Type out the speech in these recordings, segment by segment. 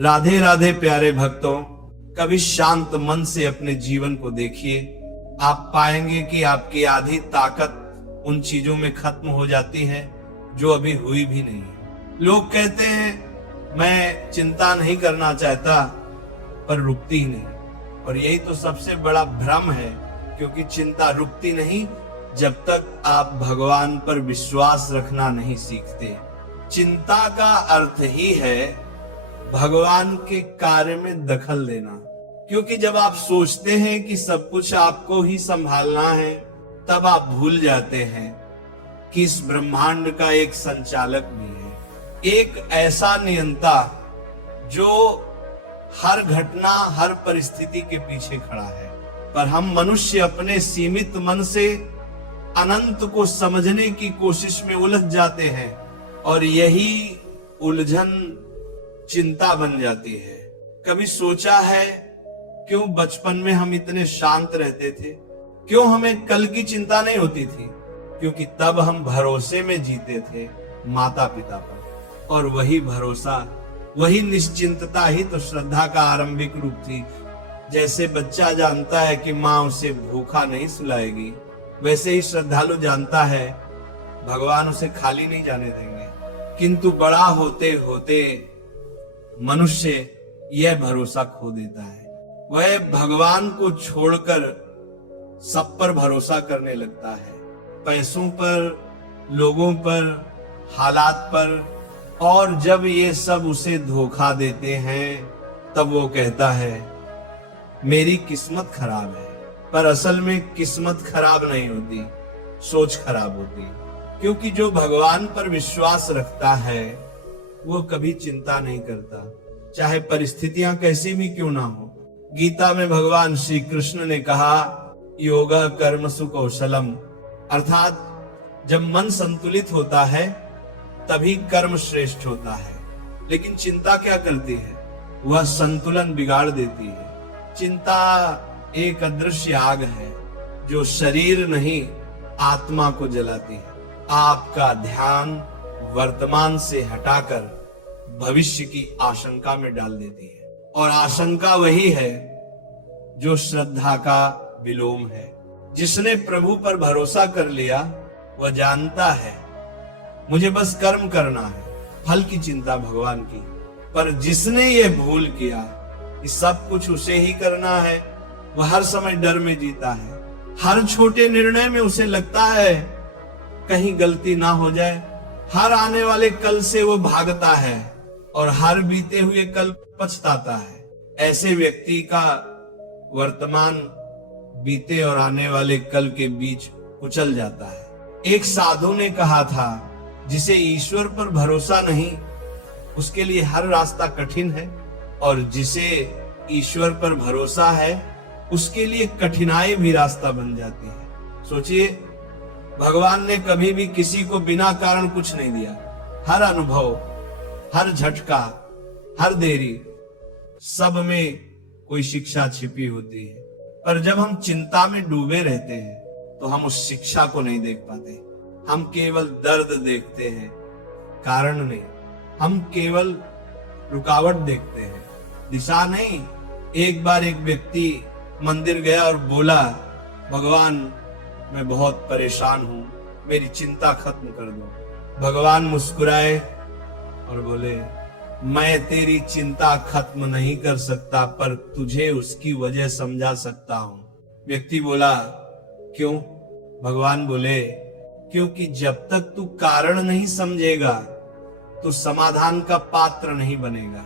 राधे राधे प्यारे भक्तों, कभी शांत मन से अपने जीवन को देखिए। आप पाएंगे कि आपकी आधी ताकत उन चीजों में खत्म हो जाती है जो अभी हुई भी नहीं है। लोग कहते हैं मैं चिंता नहीं करना चाहता, पर रुकती ही नहीं। और यही तो सबसे बड़ा भ्रम है, क्योंकि चिंता रुकती नहीं जब तक आप भगवान पर विश्वास रखना नहीं सीखते। चिंता का अर्थ ही है भगवान के कार्य में दखल देना, क्योंकि जब आप सोचते हैं कि सब कुछ आपको ही संभालना है, तब आप भूल जाते हैं कि इस ब्रह्मांड का एक संचालक भी है, एक ऐसा नियंता जो हर घटना, हर परिस्थिति के पीछे खड़ा है। पर हम मनुष्य अपने सीमित मन से अनंत को समझने की कोशिश में उलझ जाते हैं, और यही उलझन चिंता बन जाती है। कभी सोचा है क्यों बचपन में हम इतने शांत रहते थे? क्यों हमें कल की चिंता नहीं होती थी? क्योंकि तब हम भरोसे में जीते थे माता पिता पर, और वही भरोसा, वही निश्चिंतता ही तो श्रद्धा का आरंभिक रूप थी। जैसे बच्चा जानता है कि माँ उसे भूखा नहीं सुलाएगी, वैसे ही श्रद्धालु जानता है भगवान उसे खाली नहीं जाने देंगे। किंतु बड़ा होते होते मनुष्य यह भरोसा खो देता है। वह भगवान को छोड़कर सब पर भरोसा करने लगता है, पैसों पर, लोगों पर, हालात पर। और जब ये सब उसे धोखा देते हैं, तब वो कहता है मेरी किस्मत खराब है। पर असल में किस्मत खराब नहीं होती, सोच खराब होती। क्योंकि जो भगवान पर विश्वास रखता है वो कभी चिंता नहीं करता, चाहे परिस्थितियां कैसी भी क्यों ना हो। गीता में भगवान श्री कृष्ण ने कहा योगा कर्मसु कौशलम, अर्थात जब मन संतुलित होता है तभी कर्म श्रेष्ठ होता है। लेकिन चिंता क्या करती है? वह संतुलन बिगाड़ देती है। चिंता एक अदृश्य आग है जो शरीर नहीं आत्मा को जलाती है। आपका ध्यान वर्तमान से हटाकर भविष्य की आशंका में डाल देती है, और आशंका वही है जो श्रद्धा का विलोम है। जिसने प्रभु पर भरोसा कर लिया वह जानता है मुझे बस कर्म करना है, फल की चिंता भगवान की। पर जिसने ये भूल किया कि सब कुछ उसे ही करना है, वह हर समय डर में जीता है। हर छोटे निर्णय में उसे लगता है कहीं गलती ना हो जाए। हर आने वाले कल से वो भागता है और हर बीते हुए कल पछताता है। ऐसे व्यक्ति का वर्तमान बीते और आने वाले कल के बीच कुचल जाता है। एक साधु ने कहा था जिसे ईश्वर पर भरोसा नहीं उसके लिए हर रास्ता कठिन है, और जिसे ईश्वर पर भरोसा है उसके लिए कठिनाई भी रास्ता बन जाती है। सोचिए, भगवान ने कभी भी किसी को बिना कारण कुछ नहीं दिया। हर अनुभव, हर झटका, हर देरी, सब में कोई शिक्षा छिपी होती है। पर जब हम चिंता में डूबे रहते हैं तो हम उस शिक्षा को नहीं देख पाते। हम केवल दर्द देखते हैं, कारण नहीं। हम केवल रुकावट देखते हैं, दिशा नहीं। एक बार एक व्यक्ति मंदिर गया और बोला भगवान मैं बहुत परेशान हूं, मेरी चिंता खत्म कर दो। भगवान मुस्कुराए और बोले मैं तेरी चिंता खत्म नहीं कर सकता, पर तुझे उसकी वजह समझा सकता हूं। व्यक्ति बोला क्यों? भगवान बोले क्योंकि जब तक तू कारण नहीं समझेगा तो समाधान का पात्र नहीं बनेगा।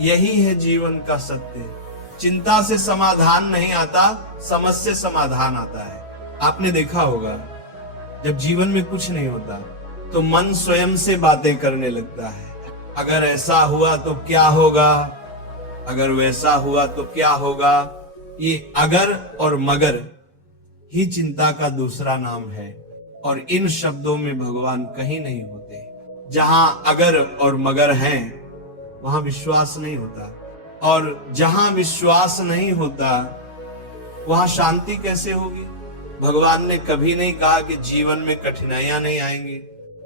यही है जीवन का सत्य। चिंता से समाधान नहीं आता, समझ से समाधान आता है। आपने देखा होगा जब जीवन में कुछ नहीं होता तो मन स्वयं से बातें करने लगता है। अगर ऐसा हुआ तो क्या होगा, अगर वैसा हुआ तो क्या होगा। ये अगर और मगर ही चिंता का दूसरा नाम है, और इन शब्दों में भगवान कहीं नहीं होते। जहां अगर और मगर हैं वहां विश्वास नहीं होता, और जहां विश्वास नहीं होता वहां शांति कैसे होगी? भगवान ने कभी नहीं कहा कि जीवन में कठिनाइयां नहीं आएंगी,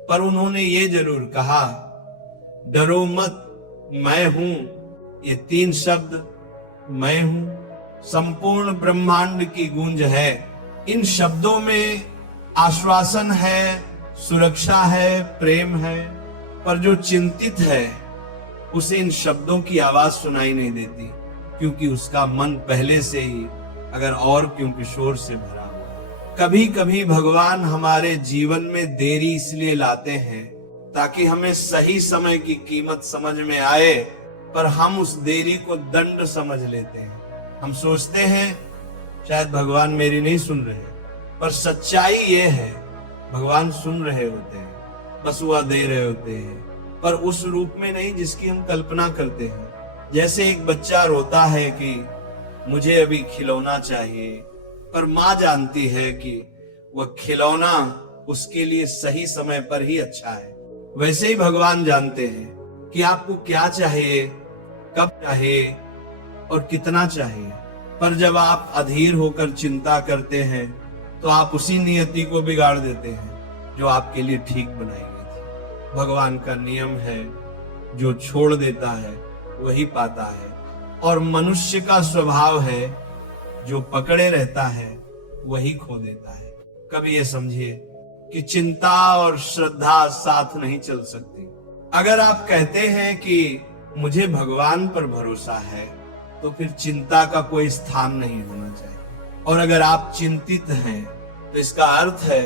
पर उन्होंने ये जरूर कहा डरो मत, मैं हूं, ये 3 शब्द मैं हूं, संपूर्ण ब्रह्मांड की गूंज है। इन शब्दों में आश्वासन है, सुरक्षा है, प्रेम है, पर जो चिंतित है उसे इन शब्दों की आवाज सुनाई नहीं देती, क्योंकि उसका मन पहले से ही अगर और क्योंकि शोर से भरा हुआ है। कभी कभी भगवान हमारे जीवन में देरी इसलिए लाते हैं ताकि हमें सही समय की कीमत समझ में आए, पर हम उस देरी को दंड समझ लेते हैं। हम सोचते हैं शायद भगवान मेरी नहीं सुन रहे, पर सच्चाई ये है भगवान सुन रहे होते हैं, बस वह दे रहे होते हैं, पर उस रूप में नहीं जिसकी हम कल्पना करते हैं। जैसे एक बच्चा रोता है कि मुझे अभी खिलौना चाहिए, पर माँ जानती है कि वह खिलौना उसके लिए सही समय पर ही अच्छा है। वैसे ही भगवान जानते हैं कि आपको क्या चाहिए, कब चाहिए और कितना चाहिए, पर जब आप अधीर होकर चिंता करते हैं तो आप उसी नियति को बिगाड़ देते हैं जो आपके लिए ठीक बनाई गई थी। भगवान का नियम है, जो छोड़ देता है वही पाता है, और मनुष्य का स्वभाव है जो पकड़े रहता है वही खो देता है। कभी ये समझिए कि चिंता और श्रद्धा साथ नहीं चल सकती। अगर आप कहते हैं कि मुझे भगवान पर भरोसा है, तो फिर चिंता का कोई स्थान नहीं होना चाहिए। और अगर आप चिंतित हैं तो इसका अर्थ है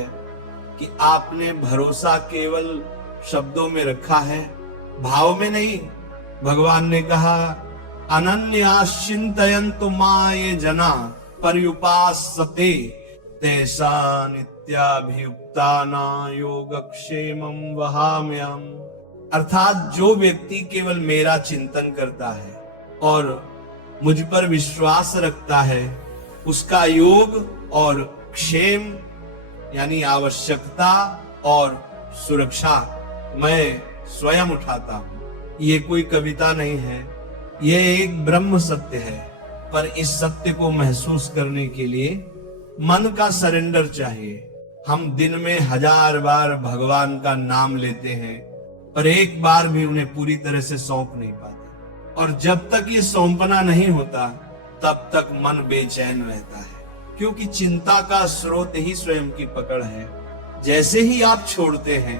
कि आपने भरोसा केवल शब्दों में रखा है, भाव में नहीं। भगवान ने कहा अनन्याश्चिन्तयन्तु मां ये जना पर्युपासते तेषा नित्याभियुक्ताना योगक्षेमं वहाम्यहम्। अर्थात जो व्यक्ति केवल मेरा चिंतन करता है और मुझ पर विश्वास रखता है, उसका योग और क्षेम यानी आवश्यकता और सुरक्षा मैं स्वयं उठाता हूं। ये कोई कविता नहीं है, ये एक ब्रह्म सत्य है। पर इस सत्य को महसूस करने के लिए मन का सरेंडर चाहिए। हम दिन में 1000 बार भगवान का नाम लेते हैं, पर एक बार भी उन्हें पूरी तरह से सौंप नहीं पाते। और जब तक ये सौंपना नहीं होता तब तक मन बेचैन रहता है, क्योंकि चिंता का स्रोत ही स्वयं की पकड़ है। जैसे ही आप छोड़ते हैं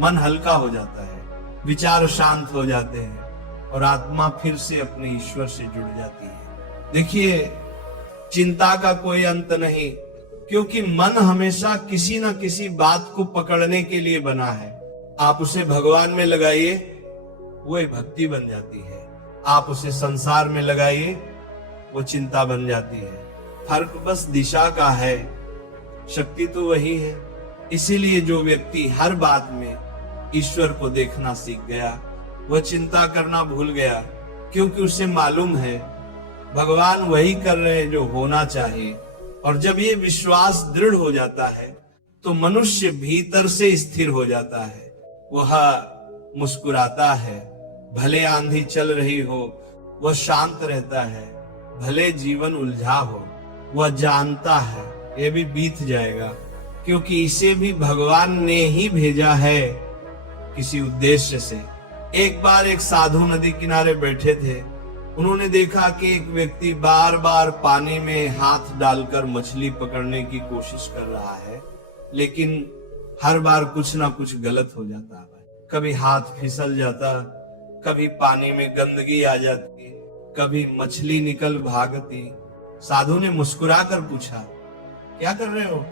मन हल्का हो जाता है, विचार शांत हो जाते हैं और आत्मा फिर से अपने ईश्वर से जुड़ जाती है। देखिए, चिंता का कोई अंत नहीं, क्योंकि मन हमेशा किसी न किसी बात को पकड़ने के लिए बना है। आप उसे भगवान में लगाइए, वो भक्ति बन जाती है। आप उसे संसार में लगाइए, वो चिंता बन जाती है। फर्क बस दिशा का है, शक्ति तो वही है। इसीलिए जो व्यक्ति हर बात में ईश्वर को देखना सीख गया, वह चिंता करना भूल गया, क्योंकि उसे मालूम है भगवान वही कर रहे हैं जो होना चाहिए। और जब ये विश्वास दृढ़ हो जाता है तो मनुष्य भीतर से स्थिर हो जाता है। वह मुस्कुराता है, भले आंधी चल रही हो वह शांत रहता है, भले जीवन उलझा हो वह जानता है ये भी बीत जाएगा, क्योंकि इसे भी भगवान ने ही भेजा है किसी उद्देश्य से। एक बार एक साधु नदी किनारे बैठे थे। उन्होंने देखा कि एक व्यक्ति बार बार पानी में हाथ डालकर मछली पकड़ने की कोशिश कर रहा है, लेकिन हर बार कुछ ना कुछ गलत हो जाता है। कभी हाथ फिसल जाता, कभी पानी में गंदगी आ जाती, कभी मछली निकल भागती। साधु ने मुस्कुरा कर पूछा, क्या कर रहे हो?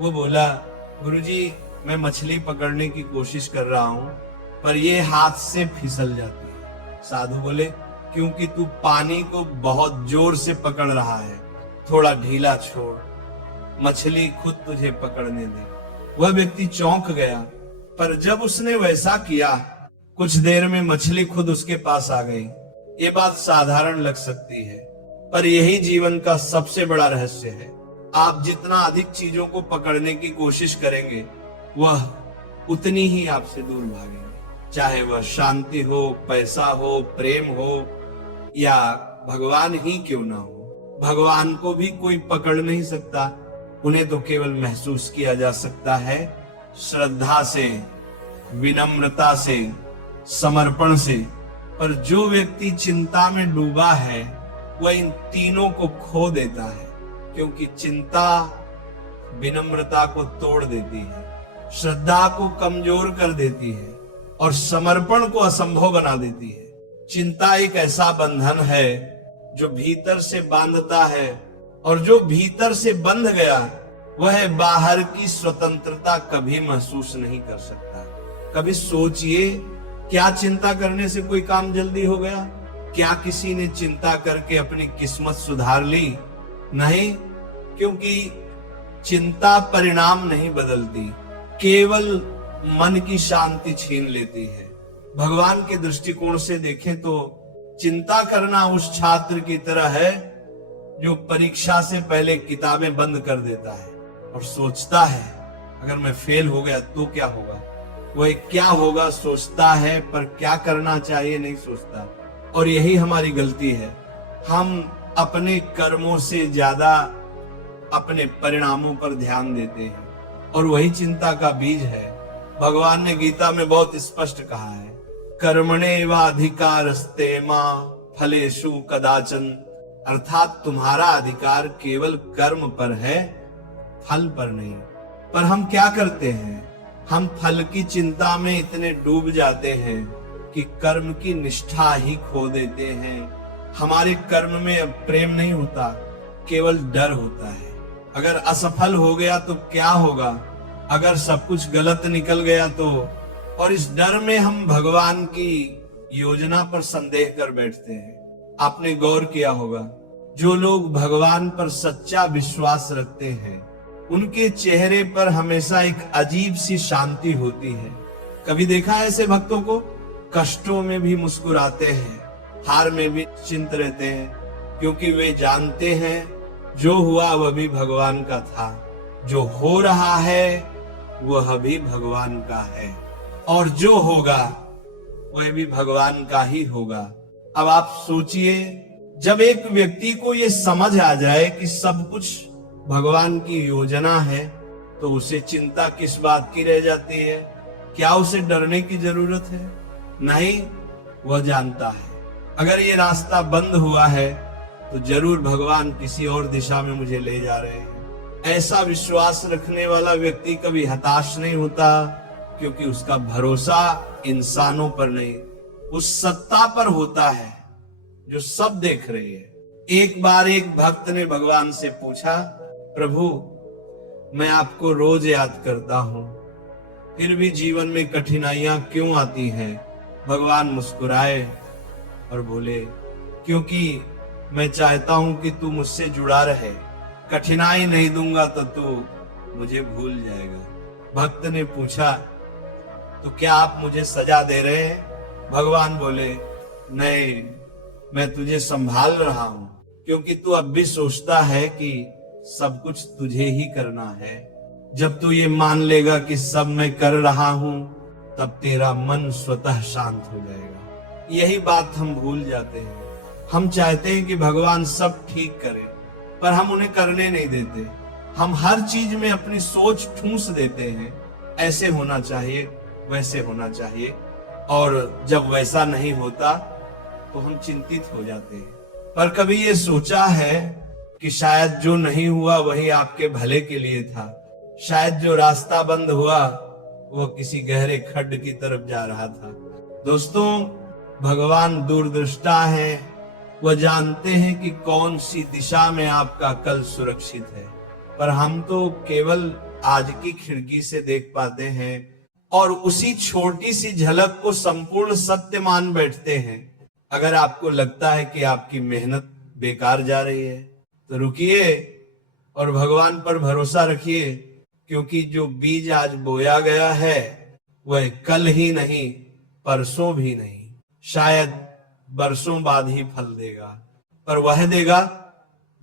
वो बोला, गुरुजी, मैं मछली पकड़ने की कोशिश कर रहा हूँ, पर ये हाथ से फिसल जाती है। साधु बोले, क्योंकि तू पानी को बहुत जोर से पकड़ रहा है, थोड़ा ढीला छोड़, मछली खुद तुझे पकड़ने दे। वह व्यक्ति चौंक गया, पर जब उसने वैसा किया, कुछ देर में मछली खुद उसके पास आ गई। ये बात साधारण लग सकती है, पर यही जीवन का सबसे बड़ा रहस्य है। आप जितना अधिक चीजों को पकड़ने की कोशिश करेंगे, वह उतनी ही आपसे दूर भागेंगे। चाहे वह शांति हो, पैसा हो, प्रेम हो या भगवान ही क्यों ना हो। भगवान को भी कोई पकड़ नहीं सकता, उन्हें तो केवल महसूस किया जा सकता है श्रद्धा से, विनम्रता से, समर्पण से। पर जो व्यक्ति चिंता में डूबा है वह इन तीनों को खो देता है, क्योंकि चिंता विनम्रता को तोड़ देती है, श्रद्धा को कमजोर कर देती है और समर्पण को असंभव बना देती है। चिंता एक ऐसा बंधन है जो भीतर से बांधता है, और जो भीतर से बंध गया वह बाहर की स्वतंत्रता कभी महसूस नहीं कर सकता। कभी सोचिए, क्या चिंता करने से कोई काम जल्दी हो गया? क्या किसी ने चिंता करके अपनी किस्मत सुधार ली? नहीं, क्योंकि चिंता परिणाम नहीं बदलती, केवल मन की शांति छीन लेती है। भगवान के दृष्टिकोण से देखें तो चिंता करना उस छात्र की तरह है जो परीक्षा से पहले किताबें बंद कर देता है और सोचता है अगर मैं फेल हो गया तो क्या होगा। वह क्या होगा सोचता है, पर क्या करना चाहिए नहीं सोचता। और यही हमारी गलती है, हम अपने कर्मों से ज्यादा अपने परिणामों पर ध्यान देते हैं, और वही चिंता का बीज है। भगवान ने गीता में बहुत स्पष्ट कहा है, कर्मण्येवाधिकारस्ते मा फलेषु कदाचन, अर्थात तुम्हारा अधिकार केवल कर्म पर है, फल पर नहीं। पर हम क्या करते हैं, हम फल की चिंता में इतने डूब जाते हैं कि कर्म की निष्ठा ही खो देते हैं। हमारे कर्म में अब प्रेम नहीं होता, केवल डर होता है। अगर असफल हो गया तो क्या होगा, अगर सब कुछ गलत निकल गया तो। और इस डर में हम भगवान की योजना पर संदेह कर बैठते हैं। आपने गौर किया होगा, जो लोग भगवान पर सच्चा विश्वास रखते हैं उनके चेहरे पर हमेशा एक अजीब सी शांति होती है। कभी देखा है ऐसे भक्तों को? कष्टों में भी मुस्कुराते हैं, हार में भी चिंत रहते हैं, क्योंकि वे जानते हैं जो हुआ वह भी भगवान का था, जो हो रहा है वह भी भगवान का है, और जो होगा वह भी भगवान का ही होगा। अब आप सोचिए, जब एक व्यक्ति को ये समझ आ जाए कि सब कुछ भगवान की योजना है, तो उसे चिंता किस बात की रह जाती है? क्या उसे डरने की जरूरत है? नहीं, वह जानता है अगर ये रास्ता बंद हुआ है तो जरूर भगवान किसी और दिशा में मुझे ले जा रहे हैं। ऐसा विश्वास रखने वाला व्यक्ति कभी हताश नहीं होता, क्योंकि उसका भरोसा इंसानों पर नहीं, उस सत्ता पर होता है जो सब देख रही है। एक बार एक भक्त ने भगवान से पूछा, प्रभु मैं आपको रोज याद करता हूं, फिर भी जीवन में कठिनाइयां क्यों आती हैं? भगवान मुस्कुराए और बोले, क्योंकि मैं चाहता हूं कि तू मुझसे जुड़ा रहे, कठिनाई नहीं दूंगा तो तू मुझे भूल जाएगा। भक्त ने पूछा, तो क्या आप मुझे सजा दे रहे हैं? भगवान बोले, नहीं, मैं तुझे संभाल रहा हूं, क्योंकि तू अब भी सोचता है कि सब कुछ तुझे ही करना है। जब तू ये मान लेगा कि सब मैं कर रहा हूं, तब तेरा मन स्वतः शांत हो जाएगा। यही बात हम भूल जाते हैं। हम चाहते हैं कि भगवान सब ठीक करे, पर हम उन्हें करने नहीं देते। हम हर चीज में अपनी सोच ठूंस देते हैं, ऐसे होना चाहिए, वैसे होना चाहिए, और जब वैसा नहीं होता तो हम चिंतित हो जाते हैं। पर कभी ये सोचा है कि शायद जो नहीं हुआ वही आपके भले के लिए था? शायद जो रास्ता बंद हुआ वो किसी गहरे खड्ड की तरफ जा रहा था। दोस्तों, भगवान दूरदृष्टा है, वह जानते हैं कि कौन सी दिशा में आपका कल सुरक्षित है, पर हम तो केवल आज की खिड़की से देख पाते हैं और उसी छोटी सी झलक को संपूर्ण सत्य मान बैठते हैं। अगर आपको लगता है कि आपकी मेहनत बेकार जा रही है तो रुकिए और भगवान पर भरोसा रखिए, क्योंकि जो बीज आज बोया गया है वह कल ही नहीं, परसों भी नहीं, शायद बरसों बाद ही फल देगा, पर वह देगा,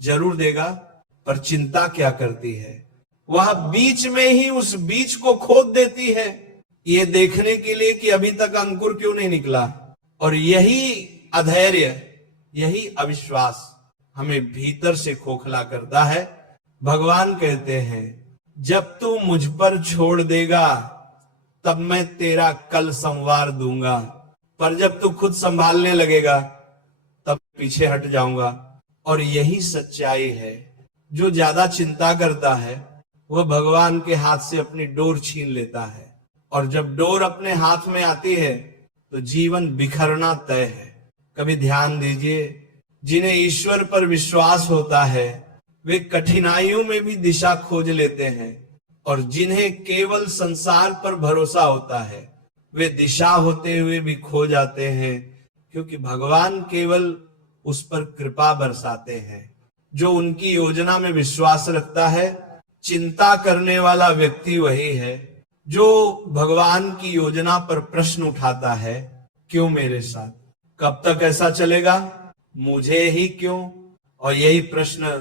जरूर देगा। पर चिंता क्या करती है? वह बीच में ही उस बीज को खोद देती है, ये देखने के लिए कि अभी तक अंकुर क्यों नहीं निकला। और यही अधैर्य, यही अविश्वास हमें भीतर से खोखला करता है। भगवान कहते हैं, जब तू मुझ पर छोड़ देगा तब मैं तेरा कल संवार दूंगा। पर जब तू खुद संभालने लगेगा तब पीछे हट जाऊंगा। और यही सच्चाई है। जो ज्यादा चिंता करता है वह भगवान के हाथ से अपनी डोर छीन लेता है, और जब डोर अपने हाथ में आती है तो जीवन बिखरना तय है। कभी ध्यान दीजिए, जिन्हें ईश्वर पर विश्वास होता है वे कठिनाइयों में भी दिशा खोज लेते हैं, और जिन्हें केवल संसार पर भरोसा होता है वे दिशा होते हुए भी खो जाते हैं, क्योंकि भगवान केवल उस पर कृपा बरसाते हैं जो उनकी योजना में विश्वास रखता है। चिंता करने वाला व्यक्ति वही है जो भगवान की योजना पर प्रश्न उठाता है, क्यों मेरे साथ, कब तक ऐसा चलेगा, मुझे ही क्यों। और यही प्रश्न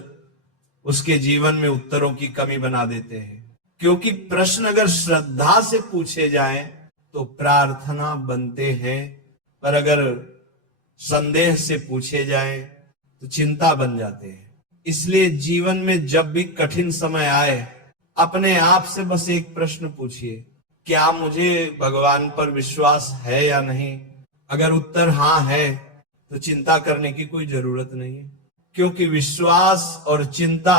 उसके जीवन में उत्तरों की कमी बना देते हैं, क्योंकि प्रश्न अगर श्रद्धा से पूछे जाएं तो प्रार्थना बनते हैं, पर अगर संदेह से पूछे जाएं तो चिंता बन जाते हैं। इसलिए जीवन में जब भी कठिन समय आए अपने आप से बस एक प्रश्न पूछिए, क्या मुझे भगवान पर विश्वास है या नहीं। अगर उत्तर हाँ है तो चिंता करने की कोई जरूरत नहीं है, क्योंकि विश्वास और चिंता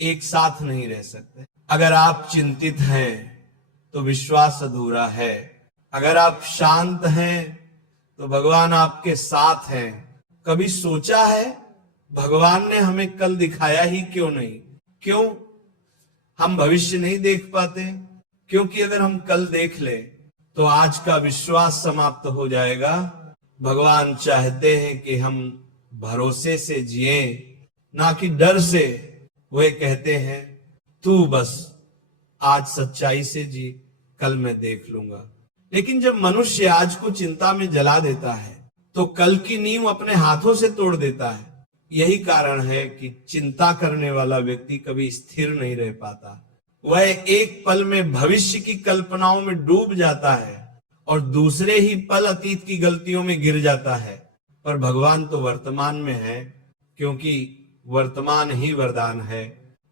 एक साथ नहीं रह सकते। अगर आप चिंतित हैं तो विश्वास अधूरा है, अगर आप शांत हैं तो भगवान आपके साथ हैं। कभी सोचा है भगवान ने हमें कल दिखाया ही क्यों नहीं। क्यों हम भविष्य नहीं देख पाते, क्योंकि अगर हम कल देख ले तो आज का विश्वास समाप्त हो जाएगा। भगवान चाहते हैं कि हम भरोसे से जिए, ना कि डर से। वे कहते हैं तू बस आज सच्चाई से जी, कल मैं देख लूंगा। लेकिन जब मनुष्य आज को चिंता में जला देता है तो कल की नींव अपने हाथों से तोड़ देता है। यही कारण है कि चिंता करने वाला व्यक्ति कभी स्थिर नहीं रह पाता। वह एक पल में भविष्य की कल्पनाओं में डूब जाता है और दूसरे ही पल अतीत की गलतियों में गिर जाता है। पर भगवान तो वर्तमान में है, क्योंकि वर्तमान ही वरदान है।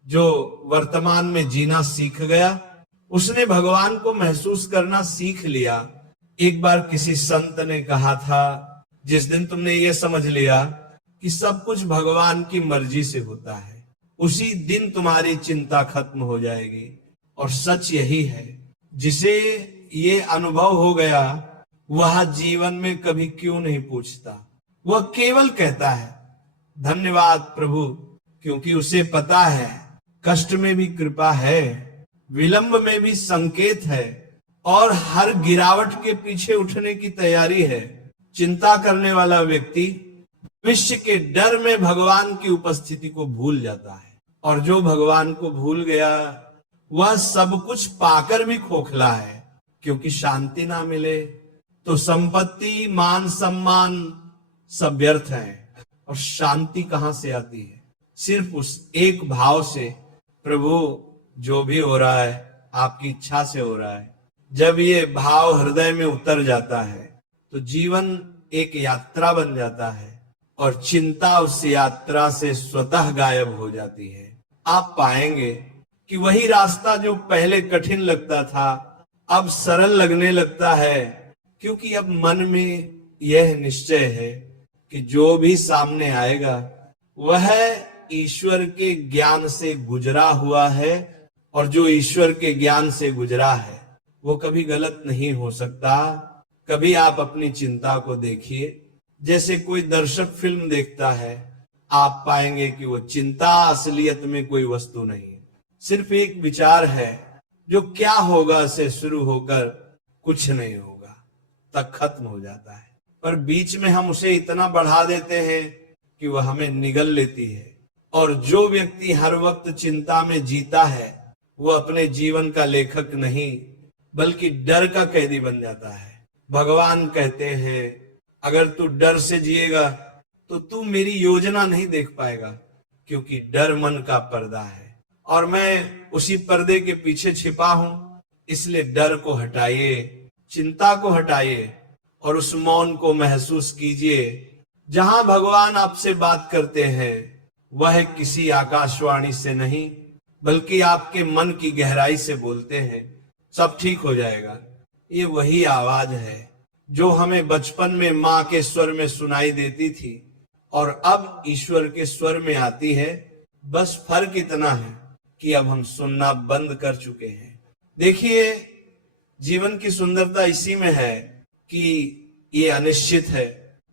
जो वर्तमान में जीना सीख गया उसने भगवान को महसूस करना सीख लिया। एक बार किसी संत ने कहा था, जिस दिन तुमने ये समझ लिया कि सब कुछ भगवान की मर्जी से होता है, उसी दिन तुम्हारी चिंता खत्म हो जाएगी। और सच यही है, जिसे ये अनुभव हो गया वह जीवन में कभी क्यों नहीं पूछता। वह केवल कहता है धन्यवाद प्रभु, क्योंकि उसे पता है कष्ट में भी कृपा है, विलंब में भी संकेत है, और हर गिरावट के पीछे उठने की तैयारी है। चिंता करने वाला व्यक्ति भविष्य के डर में भगवान की उपस्थिति को भूल जाता है, और जो भगवान को भूल गया वह सब कुछ पाकर भी खोखला है, क्योंकि शांति ना मिले तो संपत्ति, मान सम्मान सब व्यर्थ है। और शांति कहां से आती है? सिर्फ उस एक भाव से, प्रभु जो भी हो रहा है आपकी इच्छा से हो रहा है। जब ये भाव हृदय में उतर जाता है तो जीवन एक यात्रा बन जाता है, और चिंता उस यात्रा से स्वतः गायब हो जाती है। आप पाएंगे कि वही रास्ता जो पहले कठिन लगता था अब सरल लगने लगता है, क्योंकि अब मन में यह निश्चय है कि जो भी सामने आएगा वह ईश्वर के ज्ञान से गुजरा हुआ है, और जो ईश्वर के ज्ञान से गुजरा है वो कभी गलत नहीं हो सकता। कभी आप अपनी चिंता को देखिए, जैसे कोई दर्शक फिल्म देखता है, आप पाएंगे कि वो चिंता असलियत में कोई वस्तु नहीं है, सिर्फ एक विचार है जो क्या होगा से शुरू होकर कुछ नहीं होगा तक खत्म हो जाता है। पर बीच में हम उसे इतना बढ़ा देते हैं कि वह हमें निगल लेती है। और जो व्यक्ति हर वक्त चिंता में जीता है वो अपने जीवन का लेखक नहीं बल्कि डर का कैदी बन जाता है। भगवान कहते हैं अगर तू डर से जिएगा तो तू मेरी योजना नहीं देख पाएगा, क्योंकि डर मन का पर्दा है और मैं उसी पर्दे के पीछे छिपा हूं। इसलिए डर को हटाइए, चिंता को हटाइए और उस मौन को महसूस कीजिए। जहां भगवान आपसे बात करते हैं वह किसी आकाशवाणी से नहीं बल्कि आपके मन की गहराई से बोलते हैं। सब ठीक हो जाएगा, ये वही आवाज है जो हमें बचपन में माँ के स्वर में सुनाई देती थी और अब ईश्वर के स्वर में आती है। बस फर्क इतना है कि अब हम सुनना बंद कर चुके हैं। देखिए, जीवन की सुंदरता इसी में है कि ये अनिश्चित है।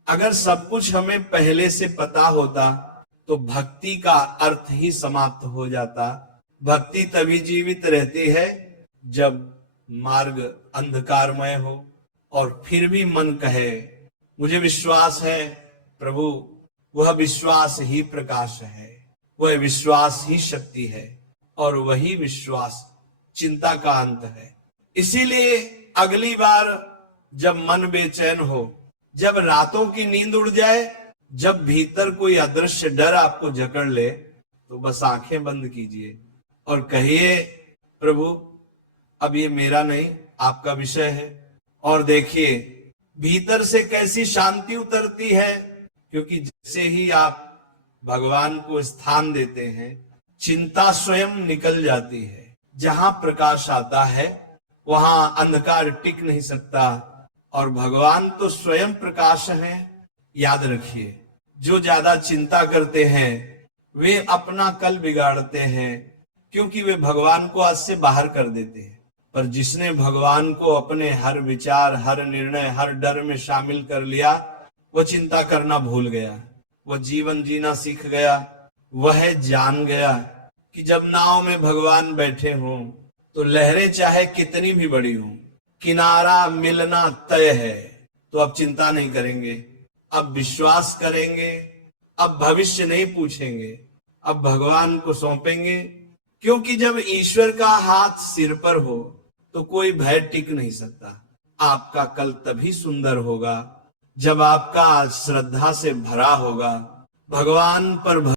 अगर सब कुछ हमें पहले से पता होता तो भक्ति का अर्थ ही समाप्त हो जाता। भक्ति तभी जीवित रहती है जब मार्ग अंधकारमय हो और फिर भी मन कहे मुझे विश्वास है प्रभु, वह विश्वास ही प्रकाश है, वह विश्वास ही शक्ति है और वही विश्वास चिंता का अंत है। इसीलिए अगली बार जब मन बेचैन हो, जब रातों की नींद उड़ जाए, जब भीतर कोई अदृश्य डर आपको जकड़ ले, तो बस आंखें बंद कीजिए और कहिए प्रभु अब ये मेरा नहीं, आपका विषय है। और देखिए भीतर से कैसी शांति उतरती है, क्योंकि जैसे ही आप भगवान को स्थान देते हैं, चिंता स्वयं निकल जाती है। जहां प्रकाश आता है वहां अंधकार टिक नहीं सकता और भगवान तो स्वयं प्रकाश है। याद रखिए, जो ज्यादा चिंता करते हैं वे अपना कल बिगाड़ते हैं, क्योंकि वे भगवान को आज से बाहर कर देते हैं। पर जिसने भगवान को अपने हर विचार, हर निर्णय, हर डर में शामिल कर लिया, वह चिंता करना भूल गया, वह जीवन जीना सीख गया। वह जान गया कि जब नाव में भगवान बैठे हों तो लहरें चाहे कितनी भी बड़ी हों, किनारा मिलना तय है। तो अब चिंता नहीं करेंगे, अब विश्वास करेंगे, अब भविष्य नहीं पूछेंगे, अब भगवान को सौंपेंगे। क्योंकि जब ईश्वर का हाथ सिर पर हो तो कोई भय टिक नहीं सकता। आपका कल तभी सुंदर होगा जब आपका श्रद्धा से भरा होगा, भगवान पर